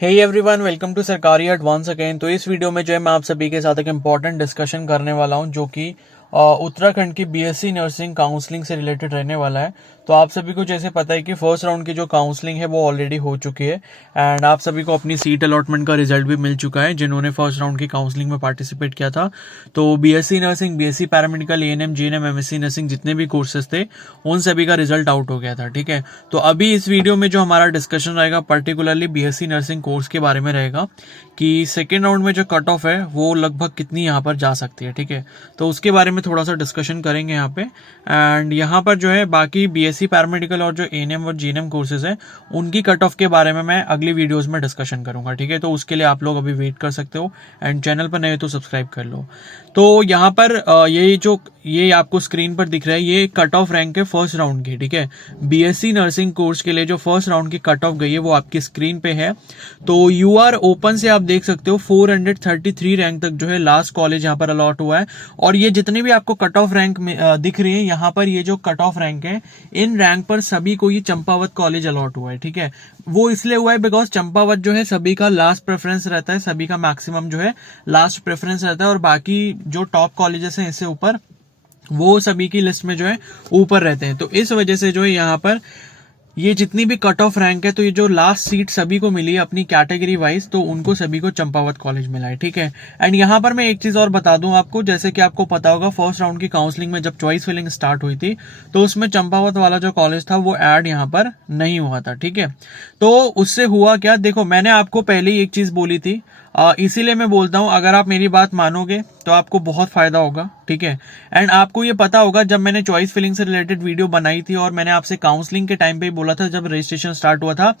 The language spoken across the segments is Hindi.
हे एवरीवन, वेलकम टू सरकारी एडवांस अगेन। तो इस वीडियो में जो है मैं आप सभी के साथ एक इम्पॉर्टेंट डिस्कशन करने वाला हूं जो कि उत्तराखंड की बीएससी नर्सिंग काउंसलिंग से रिलेटेड रहने वाला है। तो आप सभी को जैसे पता है कि फर्स्ट राउंड की जो काउंसलिंग है वो ऑलरेडी हो चुकी है एंड आप सभी को अपनी सीट अलॉटमेंट का रिजल्ट भी मिल चुका है जिन्होंने फर्स्ट राउंड की काउंसलिंग में पार्टिसिपेट किया था। तो BSc nursing, BSc paramedical, ANM, GNM, MSc nursing जितने भी कोर्सेज थे उन सभी का रिजल्ट आउट हो गया था। ठीक है, तो अभी इस वीडियो में जो हमारा डिस्कशन रहेगा पर्टिकुलरली बीएससी नर्सिंग कोर्स के बारे में रहेगा कि सेकेंड राउंड में जो कट ऑफ है वो लगभग कितनी यहाँ पर जा सकती है। ठीक है, तो उसके बारे में थोड़ा सा डिस्कशन करेंगे यहाँ पे। एंड यहाँ पर जो है बाकी बीएससी पैरामेडिकल और जो एएनएम और जीएनएम कोर्सेज है उनकी कट ऑफ के बारे में मैं अगली वीडियोस में डिस्कशन करूंगा। ठीक है, तो उसके लिए आप लोग अभी वेट कर सकते हो एंड चैनल पर नए तो सब्सक्राइब कर लो। तो यहाँ पर ये आपको स्क्रीन पर दिख रहा है, ये कट ऑफ रैंक है फर्स्ट राउंड की। ठीक है, बीएससी नर्सिंग कोर्स के लिए जो फर्स्ट राउंड की कट ऑफ गई है वो आपकी स्क्रीन पे है। तो यूआर ओपन से आप देख सकते हो 433 रैंक तक जो है लास्ट कॉलेज यहाँ पर अलॉट हुआ है। और ये जितने भी आपको कट ऑफ रैंक दिख रही है यहाँ पर, ये जो कट ऑफ रैंक है इन रैंक पर सभी को ये चंपावत कॉलेज अलॉट हुआ है। ठीक है, वो इसलिए हुआ है बिकॉज चंपावत जो है सभी का लास्ट प्रेफरेंस रहता है, सभी का मैक्सिमम जो है लास्ट प्रेफरेंस रहता है और बाकी जो टॉप कॉलेजेस हैं इससे ऊपर वो सभी की लिस्ट में जो है ऊपर रहते हैं। तो इस वजह से जो है यहाँ पर ये जितनी भी कट ऑफ रैंक है तो ये जो लास्ट सीट सभी को मिली है अपनी कैटेगरी वाइज, तो उनको सभी को चंपावत कॉलेज मिला है। ठीक है, एंड यहाँ पर मैं एक चीज और बता दूं आपको, जैसे कि आपको पता होगा फर्स्ट राउंड की काउंसलिंग में जब चॉइस फिलिंग स्टार्ट हुई थी तो उसमें चंपावत वाला जो कॉलेज था वो ऐड यहाँ पर नहीं हुआ था। ठीक है, तो उससे हुआ क्या, देखो मैंने आपको पहले ही एक चीज बोली थी, इसीलिए मैं बोलता हूं अगर आप मेरी बात मानोगे तो आपको बहुत फायदा होगा। ठीक है, एंड आपको ये पता होगा जब मैंने चॉइस फिलिंग से रिलेटेड वीडियो बनाई थी और मैंने आपसे काउंसलिंग के टाइम पे ही बोला था जब रजिस्ट्रेशन स्टार्ट हुआ था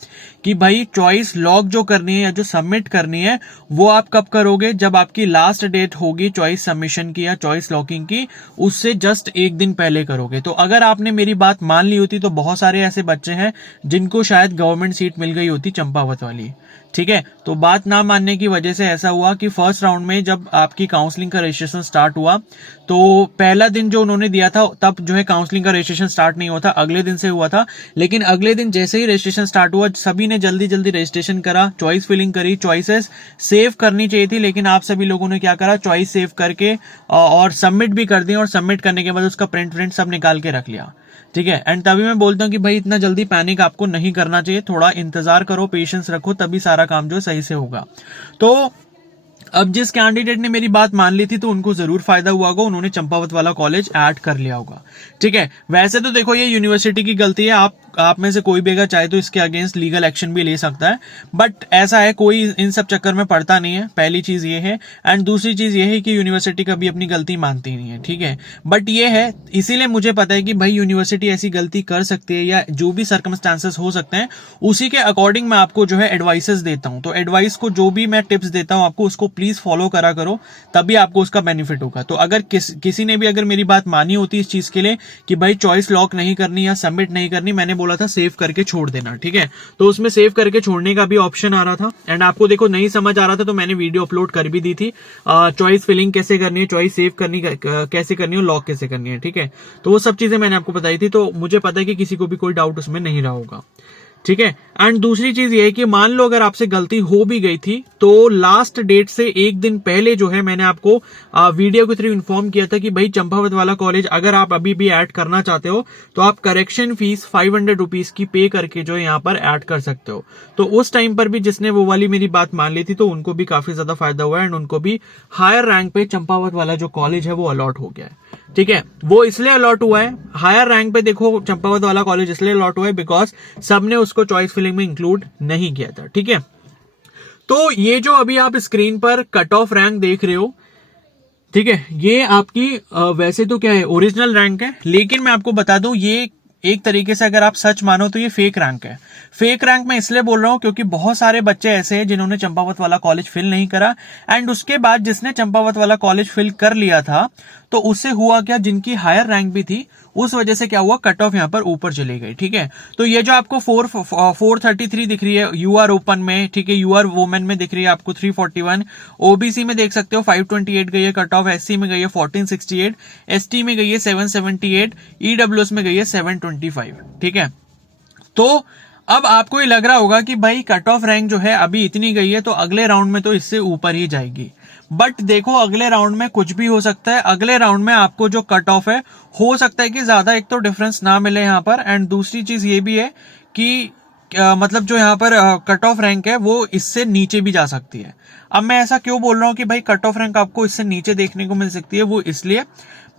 कि भाई चॉइस लॉक जो करनी है या जो सबमिट करनी है वो आप कब करोगे, जब आपकी लास्ट डेट होगी चॉइस सबमिशन की या चॉइस लॉकिंग की, उससे जस्ट एक दिन पहले करोगे। तो अगर आपने मेरी बात मान ली होती तो बहुत सारे ऐसे बच्चे हैं जिनको शायद गवर्नमेंट सीट मिल गई होती चंपावत वाली। ठीक है, तो बात ना मानने की वजह से ऐसा हुआ कि फर्स्ट राउंड में जब आपकी काउंसलिंग का रजिस्ट्रेशन स्टार्ट हुआ तो पहला दिन जो उन्होंने दिया था तब जो है काउंसलिंग का रजिस्ट्रेशन स्टार्ट नहीं हुआ था, अगले दिन से हुआ था। लेकिन अगले दिन जैसे ही रजिस्ट्रेशन स्टार्ट हुआ सभी ने जल्दी जल्दी रजिस्ट्रेशन करा, चॉइस फिलिंग करी, चॉइसेस सेव करनी चाहिए थी लेकिन आप सभी लोगों ने क्या करा, चॉइस सेव करके और सबमिट भी कर दी और सबमिट करने के बाद उसका प्रिंट सब निकाल के रख लिया। ठीक है, एंड तभी मैं बोलता हूं कि भाई इतना जल्दी पैनिक आपको नहीं करना चाहिए, थोड़ा इंतजार करो, पेशेंस रखो, तभी सारा काम जो सही से होगा। तो अब जिस कैंडिडेट ने मेरी बात मान ली थी तो उनको जरूर फायदा हुआ होगा, उन्होंने चंपावत वाला कॉलेज ऐड कर लिया होगा। ठीक है, वैसे तो देखो ये यूनिवर्सिटी की गलती है, आप में से कोई भी अगर चाहे तो इसके अगेंस्ट लीगल एक्शन भी ले सकता है, बट ऐसा है कोई इन सब चक्कर में पड़ता नहीं है, पहली चीज ये है। एंड दूसरी चीज ये है कि यूनिवर्सिटी कभी अपनी गलती मानती नहीं है। ठीक है, बट ये है इसीलिए मुझे पता है कि भाई यूनिवर्सिटी ऐसी गलती कर सकती है या जो भी सर्कमस्टांसेस हो सकते हैं उसी के अकॉर्डिंग मैं आपको जो है एडवाइसेस देता हूं। तो एडवाइस को जो भी मैं टिप्स देता हूं आपको उसको प्लीज फॉलो करा करो, तभी आपको उसका बेनिफिट होगा। तो अगर किसी ने भी अगर मेरी बात मानी होती इस चीज के लिए कि भाई चॉइस लॉक नहीं करनी या सबमिट नहीं करनी, मैंने बोला था सेव करके छोड़ देना। ठीक है, तो उसमें सेव करके छोड़ने का भी ऑप्शन आ रहा था एंड आपको देखो नहीं समझ आ रहा था तो मैंने वीडियो अपलोड कर भी दी थी, चॉइस फिलिंग कैसे करनी है, चॉइस सेव करनी कैसे करनी है, लॉक कैसे करनी है। ठीक है, तो वो सब चीजें मैंने आपको बताई थी, तो मुझे पता है कि किसी को भी कोई डाउट उसमें नहीं रहा होगा। ठीक है, एंड दूसरी चीज ये है कि मान लो अगर आपसे गलती हो भी गई थी तो लास्ट डेट से एक दिन पहले जो है मैंने आपको वीडियो के थ्रू इन्फॉर्म किया था कि भाई चंपावत वाला कॉलेज अगर आप अभी भी ऐड करना चाहते हो तो आप करेक्शन फीस 500 रुपीज की पे करके जो यहाँ पर ऐड कर सकते हो। तो उस टाइम पर भी जिसने वो वाली मेरी बात मान ली थी तो उनको भी काफी ज्यादा फायदा हुआ एंड उनको भी हायर रैंक पे चंपावत वाला जो कॉलेज है वो अलॉट हो गया है। ठीक है, वो इसलिए अलॉट हुआ है हायर रैंक पे, देखो चंपावत वाला कॉलेज इसलिए अलॉट हुआ है बिकॉज सबने उसको चॉइस फिलिंग में इंक्लूड नहीं किया था। ठीक है, तो ये जो अभी आप स्क्रीन पर कट ऑफ रैंक देख रहे हो, ठीक है, ये आपकी वैसे तो क्या है ओरिजिनल रैंक है, लेकिन मैं आपको बता दूं ये एक तरीके से अगर आप सच मानो तो ये फेक रैंक है। फेक रैंक मैं इसलिए बोल रहा हूं क्योंकि बहुत सारे बच्चे ऐसे हैं जिन्होंने चंपावत वाला कॉलेज फिल नहीं करा एंड उसके बाद जिसने चंपावत वाला कॉलेज फिल कर लिया था तो उससे हुआ क्या, जिनकी हायर रैंक भी थी उस वजह से क्या हुआ, कट ऑफ यहां पर ऊपर चली गई। ठीक है, तो ये जो आपको 433 दिख रही है यूआर ओपन में, ठीक है, यूआर वोमेन में दिख रही है आपको 341, ओबीसी में देख सकते हो 528 गई है कट ऑफ, एससी में गई है 1468, एसटी में गई है 778, ईडब्ल्यूएस में गई है 725। ठीक है, तो अब आपको ये लग रहा होगा कि भाई कट ऑफ रैंक जो है अभी इतनी गई है तो अगले राउंड में तो इससे ऊपर ही जाएगी। बट देखो अगले राउंड में कुछ भी हो सकता है। अगले राउंड में आपको जो कट ऑफ है हो सकता है कि ज्यादा एक तो डिफरेंस ना मिले यहाँ पर, एंड दूसरी चीज ये भी है कि मतलब जो यहाँ पर कट ऑफ रैंक है वो इससे नीचे भी जा सकती है। अब मैं ऐसा क्यों बोल रहा हूँ कि भाई कट ऑफ रैंक आपको इससे नीचे देखने को मिल सकती है, वो इसलिए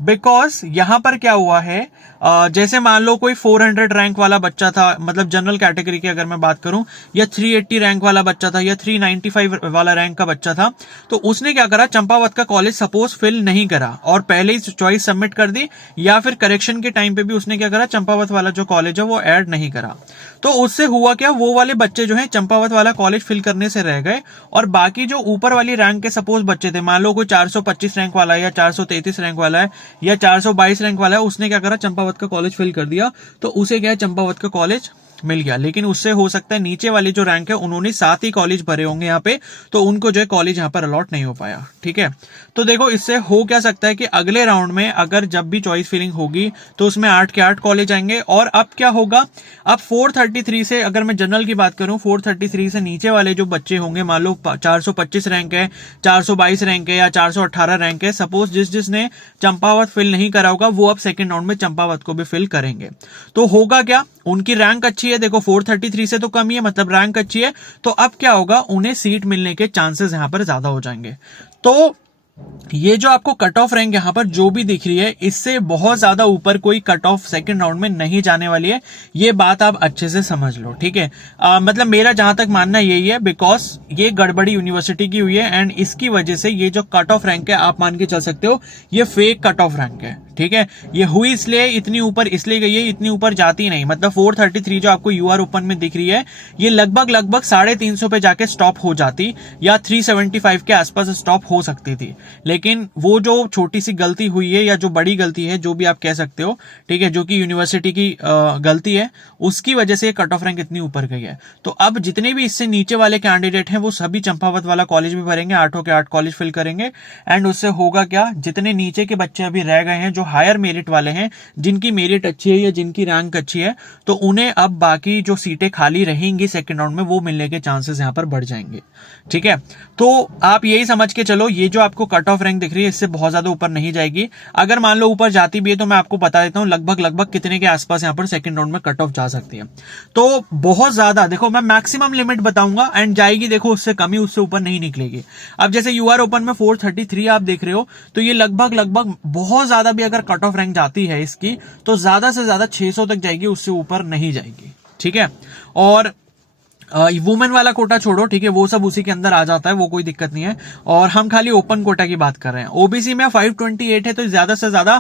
बिकॉज यहां पर क्या हुआ है, जैसे मान लो कोई 400 रैंक वाला बच्चा था, मतलब जनरल कैटेगरी की अगर मैं बात करूं, या 380 रैंक वाला बच्चा था, या 395 वाला रैंक का बच्चा था, तो उसने क्या करा, चंपावत का कॉलेज सपोज फिल नहीं करा और पहले ही चॉइस सबमिट कर दी, या फिर करेक्शन के टाइम पे भी उसने क्या करा, चंपावत वाला जो कॉलेज है वो ऐड नहीं करा। तो उससे हुआ क्या, वो वाले बच्चे जो है चंपावत वाला कॉलेज फिल करने से रह गए, और बाकी जो ऊपर वाली रैंक के सपोज बच्चे थे, मान लो कोई 425 रैंक वाला है या 433 रैंक वाला है या 422 रैंक वाला है, उसने क्या करा, चंपावत का कॉलेज फिल कर दिया, तो उसे क्या है, चंपावत का कॉलेज मिल गया। लेकिन उससे हो सकता है नीचे वाले जो रैंक है उन्होंने 7 ही कॉलेज भरे होंगे यहाँ पे, तो उनको जो है कॉलेज यहाँ पर अलॉट नहीं हो पाया। ठीक है, तो देखो इससे हो क्या सकता है कि अगले राउंड में अगर जब भी चॉइस फिलिंग होगी तो उसमें 8 के 8 कॉलेज आएंगे। और अब क्या होगा, अब 433 से, अगर मैं जनरल की बात करूं, 433 से नीचे वाले जो बच्चे होंगे, मान लो 425 रैंक है, 422 रैंक है या 418 रैंक है, सपोज जिसने चंपावत फिल नहीं करा होगा वो अब सेकेंड राउंड में चंपावत को भी फिल करेंगे। तो होगा क्या, उनकी रैंक अच्छी है, देखो 433 से तो कम ही है, मतलब रैंक अच्छी है, तो अब क्या होगा, उन्हें सीट मिलने के चांसेस यहां पर ज्यादा हो जाएंगे। तो ये जो आपको कट ऑफ रैंक यहां पर जो भी दिख रही है, इससे बहुत ज्यादा ऊपर कोई कट ऑफ सेकंड राउंड में नहीं जाने वाली है, ये बात आप अच्छे से समझ लो। ठीक है, मतलब मेरा जहां तक मानना यही है, बिकॉज ये गड़बड़ी यूनिवर्सिटी की हुई है, एंड इसकी वजह से ये जो कट ऑफ रैंक है आप मान के चल सकते हो ये फेक कट ऑफ रैंक है। ठीक है, ये हुई इसलिए इतनी ऊपर इसलिए गई है, इतनी ऊपर जाती नहीं, मतलब 433 जो आपको यूआर ओपन में दिख रही है, ये लगभग 350 पे जाके स्टॉप हो जाती, या 375 के आसपास स्टॉप हो सकती थी। लेकिन वो जो छोटी सी गलती हुई है, या जो बड़ी गलती है, जो भी आप कह सकते हो, ठीक है, जो कि यूनिवर्सिटी की गलती है, उसकी वजह से कट ऑफ रैंक इतनी ऊपर गई है। तो अब जितने भी इससे नीचे वाले कैंडिडेट हैं वो सभी चंपावत वाला कॉलेज भी भरेंगे, 8 के 8 कॉलेज फिल करेंगे, एंड उससे होगा क्या, जितने नीचे के बच्चे अभी रह गए हैं, जो हायर मेरिट वाले हैं, जिनकी मेरिट अच्छी है या जिनकी रैंक अच्छी है, तो उन्हें अब बाकी जो सीटें खाली रहेंगी सेकंड राउंड में वो मिलने के चांसेस यहां पर बढ़ जाएंगे। ठीक है, तो आप यही समझ के चलो, ये जो आपको कट ऑफ रैंक दिख रही है इससे बहुत ज्यादा ऊपर नहीं जाएगी। अगर मान लो ऊपर जाती भी है तो मैं आपको बता देता हूं लगभग कितने के आसपास यहां पर सेकंड राउंड में कट ऑफ जा सकती है। तो बहुत ज्यादा, देखो मैं मैक्सिमम लिमिट बताऊंगा, एंड जाएगी देखो उससे कमी, उससे ऊपर नहीं निकलेगी। अब जैसे यूआर ओपन में 433 आप देख रहे हो, तो ये लगभग बहुत ज्यादा भी अगर कट ऑफ रैंक जाती है इसकी, तो ज्यादा से ज्यादा 600 तक जाएगी, उससे ऊपर नहीं जाएगी। ठीक है, और वुमेन वाला कोटा छोड़ो, ठीक है, वो सब उसी के अंदर आ जाता है, वो कोई दिक्कत नहीं है, और हम खाली ओपन कोटा की बात कर रहे हैं। ओबीसी में 528 है, तो ज्यादा से ज्यादा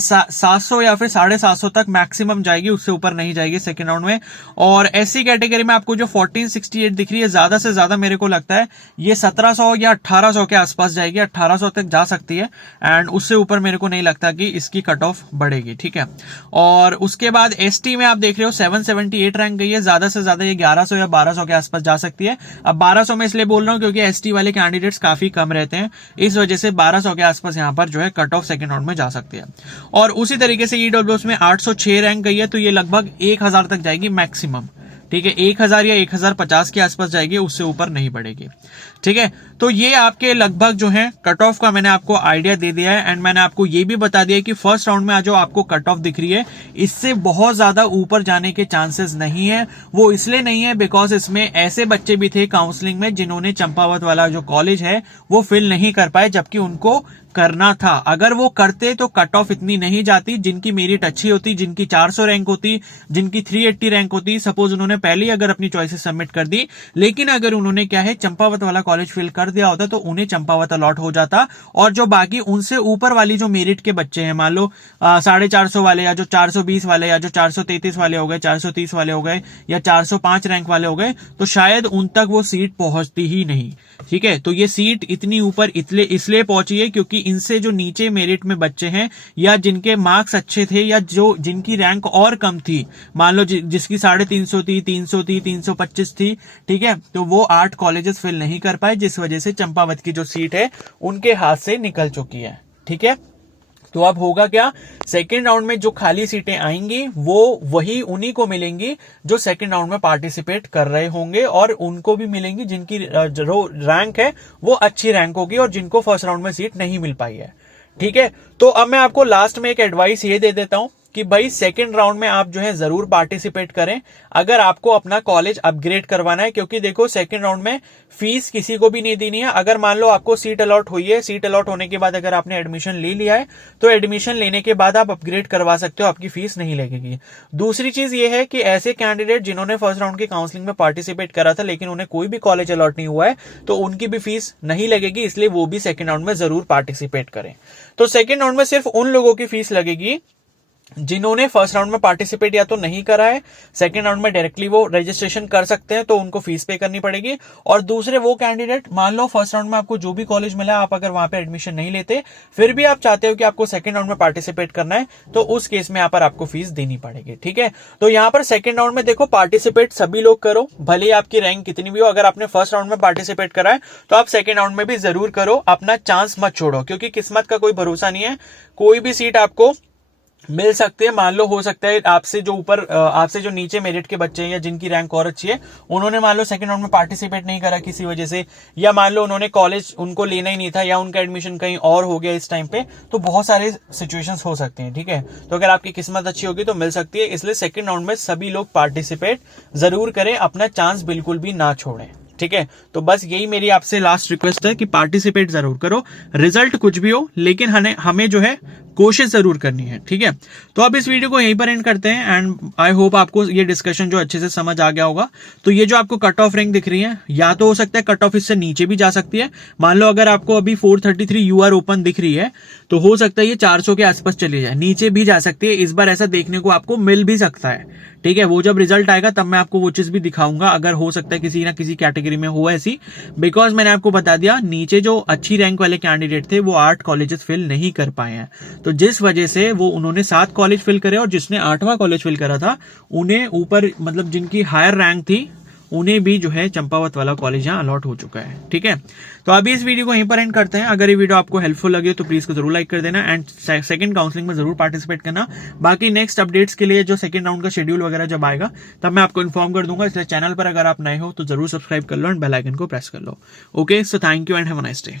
700 या फिर 750 तक मैक्सिमम जाएगी, उससे ऊपर नहीं जाएगी सेकेंड राउंड में। और एससी कैटेगरी में आपको जो 1468 दिख रही है, ज्यादा से ज्यादा मेरे को लगता है ये 1700 या 1800 के आसपास जाएगी, 1800 तक जा सकती है, एंड उससे ऊपर मेरे को नहीं लगता कि इसकी कट ऑफ बढ़ेगी। ठीक है, और उसके बाद एसटी में आप देख रहे हो 778 रैंक गई है, ज्यादा से ज्यादा ये 1100 या 1200 के आसपास जा सकती है। अब 1200 में इसलिए बोल रहा हूं क्योंकि एसटी वाले कैंडिडेट्स काफी कम रहते हैं, इस वजह से 1200 के आसपास यहां पर जो है कट ऑफ सेकंड राउंड में जा सकती है। और उसी तरीके से ईडब्ल्यूएस में 806 रैंक गई है, तो ये लगभग 1000 तक जाएगी मैक्सिमम। ठीक है, 1000 या 1050 के आसपास जाएगी, उससे ऊपर नहीं बढ़ेगी। ठीक है, तो ये आपके लगभग जो है कट ऑफ का मैंने आपको आइडिया दे दिया है, एंड मैंने आपको ये भी बता दिया कि फर्स्ट राउंड में जो आपको कट ऑफ दिख रही है, इससे बहुत ज्यादा ऊपर जाने के चांसेस नहीं है। वो इसलिए नहीं है बिकॉज इसमें ऐसे बच्चे भी थे काउंसलिंग में जिन्होंने चंपावत वाला जो कॉलेज है वो फिल नहीं कर पाए, जबकि उनको करना था। अगर वो करते तो कट ऑफ इतनी नहीं जाती, जिनकी मेरिट अच्छी होती, जिनकी 400 रैंक होती, जिनकी 380 रैंक होती, सपोज उन्होंने पहले ही अगर अपनी चॉइसेस सबमिट कर दी, लेकिन अगर उन्होंने क्या है चंपावत वाला कॉलेज फिल कर दिया होता तो उन्हें चंपावत अलॉट हो जाता, और जो बाकी उनसे ऊपर वाली जो मेरिट के बच्चे हैं, मान लो 450 वाले, या जो 420 वाले, या जो 433 वाले हो गए, 430 वाले हो गए, या 405 रैंक वाले हो गए, तो शायद उन तक वो सीट पहुंचती ही नहीं। ठीक है, तो ये सीट इतनी ऊपर इसलिए पहुंची है क्योंकि इनसे जो नीचे मेरिट में बच्चे हैं, या जिनके मार्क्स अच्छे थे, या जो जिनकी रैंक और कम थी, मान लो जिसकी 350 थी, 300 थी, 325 थी, ठीक है, तो वो 8 कॉलेजेस फिल नहीं कर पाए, जिस वजह से चंपावत की जो सीट है उनके हाथ से निकल चुकी है। ठीक है, तो अब होगा क्या, सेकेंड राउंड में जो खाली सीटें आएंगी वो वही उन्हीं को मिलेंगी जो सेकेंड राउंड में पार्टिसिपेट कर रहे होंगे, और उनको भी मिलेंगी जिनकी जो रैंक है वो अच्छी रैंक होगी और जिनको फर्स्ट राउंड में सीट नहीं मिल पाई है। ठीक है, तो अब मैं आपको लास्ट में एक एडवाइस ये दे देता हूं कि भाई सेकंड राउंड में आप जो है जरूर पार्टिसिपेट करें अगर आपको अपना कॉलेज अपग्रेड करवाना है, क्योंकि देखो सेकंड राउंड में फीस किसी को भी नहीं देनी है। अगर मान लो आपको सीट अलॉट हुई है, सीट अलॉट होने के बाद अगर आपने एडमिशन ले लिया है तो एडमिशन लेने के बाद आप अपग्रेड करवा सकते हो, आपकी फीस नहीं लगेगी। दूसरी चीज ये है कि ऐसे कैंडिडेट जिन्होंने फर्स्ट राउंड की काउंसलिंग में पार्टिसिपेट करा था लेकिन उन्हें कोई भी कॉलेज अलॉट नहीं हुआ है तो उनकी भी फीस नहीं लगेगी, इसलिए वो भी सेकंड राउंड में जरूर पार्टिसिपेट करें। तो सेकंड राउंड में सिर्फ उन लोगों की फीस लगेगी जिन्होंने फर्स्ट राउंड में पार्टिसिपेट या तो नहीं करा है, सेकंड राउंड में डायरेक्टली वो रजिस्ट्रेशन कर सकते हैं तो उनको फीस पे करनी पड़ेगी। और दूसरे वो कैंडिडेट, मान लो फर्स्ट राउंड में आपको जो भी कॉलेज मिला आप अगर वहां पे एडमिशन नहीं लेते फिर भी आप चाहते हो कि आपको सेकंड राउंड में पार्टिसिपेट करना है तो उस केस में यहाँ पर आपको फीस देनी पड़ेगी। ठीक है, तो यहाँ पर सेकंड राउंड में देखो पार्टिसिपेट सभी लोग करो, भले ही आपकी रैंक कितनी भी हो। अगर आपने फर्स्ट राउंड में पार्टिसिपेट करा है तो आप सेकंड राउंड में भी जरूर करो, अपना चांस मत छोड़ो, क्योंकि किस्मत का कोई भरोसा नहीं है, कोई भी सीट आपको मिल सकती है। मान लो हो सकता है आपसे जो ऊपर आपसे जो नीचे मेरिट के बच्चे हैं या जिनकी रैंक और अच्छी है उन्होंने मान लो सेकंड राउंड में पार्टिसिपेट नहीं करा किसी वजह से, या मान लो उन्होंने कॉलेज उनको लेना ही नहीं था या उनका एडमिशन कहीं और हो गया इस टाइम पे, तो बहुत सारे सिचुएशंस हो सकते हैं। ठीक है, तो अगर आपकी किस्मत अच्छी होगी तो मिल सकती है, इसलिए सेकंड राउंड में सभी लोग पार्टिसिपेट जरूर करें, अपना चांस बिल्कुल भी ना छोड़ें। ठीक है, तो बस यही मेरी आपसे लास्ट रिक्वेस्ट है कि पार्टिसिपेट जरूर करो, रिजल्ट कुछ भी हो लेकिन हमें जो है कोशिश जरूर करनी है। ठीक है, तो अब इस वीडियो को यहीं पर एंड करते हैं एंड आई होप आपको ये डिस्कशन जो अच्छे से समझ आ गया होगा। तो ये जो आपको कट ऑफ रैंक दिख रही है, या तो हो सकता है कट ऑफ इससे नीचे भी जा सकती है। मान लो अगर आपको अभी 433 यूआर ओपन दिख रही है तो हो सकता है ये 400 के आसपास चली जाए, नीचे भी जा सकती है। इस बार ऐसा देखने को आपको मिल भी सकता है। ठीक है, वो जब रिजल्ट आएगा तब मैं आपको वो चीज भी दिखाऊंगा, अगर हो सकता है किसी ना किसी कैटेगरी में हो ऐसी, बिकॉज मैंने आपको बता दिया नीचे जो अच्छी रैंक वाले कैंडिडेट थे वो 8 कॉलेजेस फिल नहीं कर पाए हैं, तो जिस वजह से वो उन्होंने 7 कॉलेज फिल करे और जिसने 8वां कॉलेज फिल करा था उन्हें ऊपर मतलब जिनकी हायर रैंक थी उन्हें भी जो है चंपावत वाला कॉलेज यहाँ अलॉट हो चुका है। ठीक है, तो अभी इस वीडियो को यहीं पर एंड करते हैं। अगर ये वीडियो आपको हेल्पफुल लगे तो प्लीज को जरूर लाइक कर देना एंड सेकंड काउंसलिंग में जरूर पार्टिसिपेट करना। बाकी नेक्स्ट अपडेट्स के लिए जो सेकंड राउंड का शेड्यूल वगैरह जब आएगा तब मैं आपको इन्फॉर्म कर दूंगा, इसलिए चैनल पर अगर आप नए हो तो जरूर सब्सक्राइब कर लो एंड बेल आइकन को प्रेस कर लो। Okay, so thank you and have a nice day.